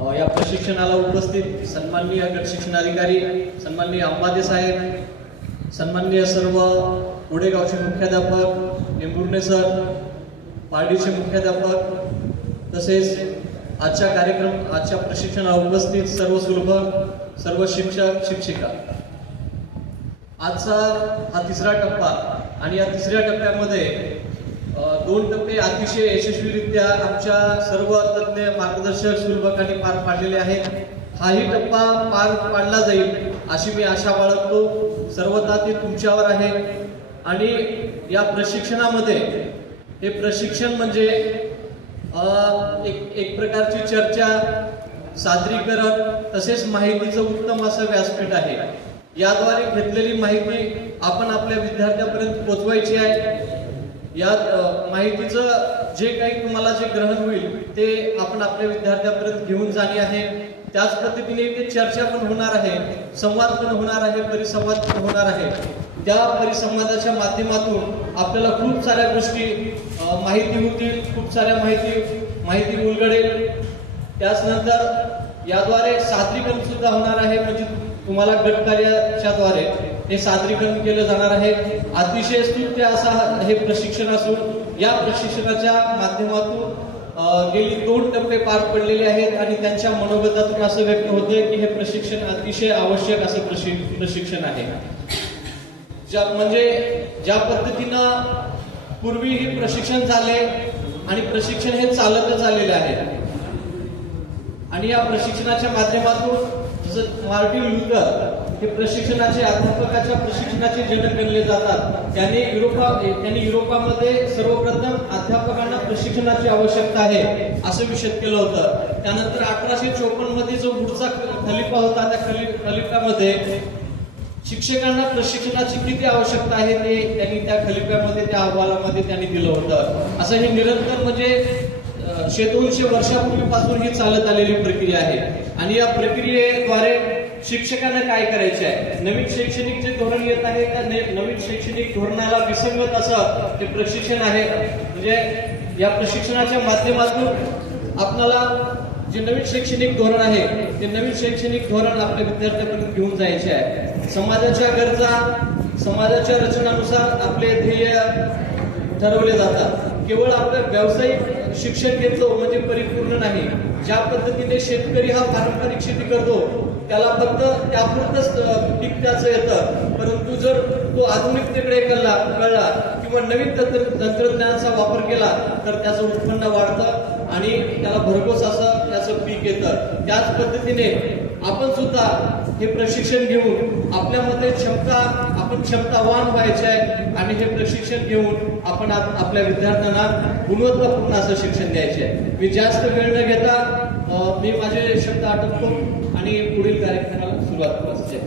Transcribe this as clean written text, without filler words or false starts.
या प्रशिक्षणाला उपस्थित सन्माननीय गट शिक्षणाधिकारी, सन्माननीय अंबादे साहेब, सन्माननीय सर्व उडेगावचे मुख्याध्यापक, निंबुर्णे सर, पारडीचे मुख्याध्यापक, तसेच आजच्या प्रशिक्षणाला उपस्थित सर्व सुलभ, सर्व शिक्षक शिक्षिका. आजचा हा तिसरा टप्पा आणि या तिसऱ्या टप्प्यामध्ये 2 टप्पे अतिशय यशस्वीरित्या आमच्या सर्व तज्ञ मार्गदर्शक सुलभकांनी पार पाडलेले आहेत. हाही टप्पा पार पाडला जाईल अशी मी आशा बाळगतो. सर्वता ते तुमच्यावर आहे. आणि या प्रशिक्षणामध्ये हे प्रशिक्षण म्हणजे एक प्रकारची चर्चा, सादरीकरण तसेच माहितीचं उत्तम असं व्यासपीठ आहे. याद्वारे घेतलेली माहिती आपण आपल्या विद्यार्थ्यांपर्यंत पोहोचवायची आहे. या माहितीचं जे काही तुम्हाला जे ग्रहण होईल ते आपण आपल्या विद्यार्थ्यांपर्यंत घेऊन जाणे आहे. त्याच पद्धतीने ते चर्चा पण होणार आहे, संवाद पण होणार आहे, परिसंवाद पण होणार आहे. त्या परिसंवादाच्या माध्यमातून आपल्याला खूप साऱ्या गोष्टी माहिती होतील, खूप साऱ्या माहिती उलगडेल. त्याचनंतर याद्वारे सादरीकरण सुद्धा होणार आहे. म्हणजे तुम्हाला गटकार्याच्या द्वारे हे सादरीकरण केलं जाणार आहे. अतिशय स्तुत्य असा हे प्रशिक्षण असून या प्रशिक्षणाच्या माध्यमातून गेली 2 टप्पे पार पडलेले आहेत आणि त्यांच्या मनोगतातून असं व्यक्त होते की हे प्रशिक्षण अतिशय आवश्यक असं प्रशिक्षण आहे. ज्या पद्धतीनं पूर्वी हे प्रशिक्षण झाले आणि प्रशिक्षण हे चालतच आलेले आहे आणि या प्रशिक्षणाच्या माध्यमातून जसं मार्टिन लुथर हे अध्यापकाच्या प्रशिक्षणाचे जनक गणले जातात. त्यांनी युरोपामध्ये सर्वप्रथम अध्यापकांना प्रशिक्षणाची आवश्यकता आहे असं विषद केलं होतं. त्यानंतर 1854 मध्ये जो पुढचा खलिफा होता त्या खलिफ्यामध्ये शिक्षकांना प्रशिक्षणाची किती आवश्यकता आहे ते त्यांनी त्या खलिफ्यामध्ये त्या अहवालामध्ये त्यांनी दिलं होतं. असं हे निरंतर म्हणजे 200 वर्षापूर्वीपासून ही चालत आलेली प्रक्रिया आहे. आणि या प्रक्रियेद्वारे शिक्षकांना काय करायचे आहे, नवीन शैक्षणिक जे धोरण येत आहे त्या नवीन शैक्षणिक धोरणाला विसंगत असं ते प्रशिक्षण आहे. म्हणजे या प्रशिक्षणाच्या माध्यमातून आपल्याला जे नवीन शैक्षणिक धोरण आहे ते नवीन शैक्षणिक धोरण आपल्या विद्यार्थ्यांपर्यंत घेऊन जायचे आहे. समाजाच्या गरजा, समाजाच्या रचनानुसार आपले ध्येय ठरवले जातात. केवळ आपलं व्यावसायिक शिक्षण घेतो म्हणजे परिपूर्ण नाही. ज्या पद्धतीने शेतकरी हा पारंपरिक शेती करतो त्याला फक्त त्यापुरतच पीक त्याचं येतं, परंतु जर तो आधुनिकतेकडे कळला किंवा नवीन तंत्रज्ञानाचा वापर केला तर त्याचं उत्पन्न वाढतं आणि त्याला भरघोस असं त्याचं पीक येतं. त्याच पद्धतीने आपण सुद्धा हे प्रशिक्षण घेऊन आपल्यामध्ये क्षमतावान व्हायचे आहे आणि हे प्रशिक्षण घेऊन आपण आपल्या विद्यार्थ्यांना गुणवत्तापूर्ण असं शिक्षण द्यायचे आहे. मी जास्त वेळ न घेता मी माझे शब्द आटोपतो आणि पुढील कार्यक्रमाला सुरुवात करते.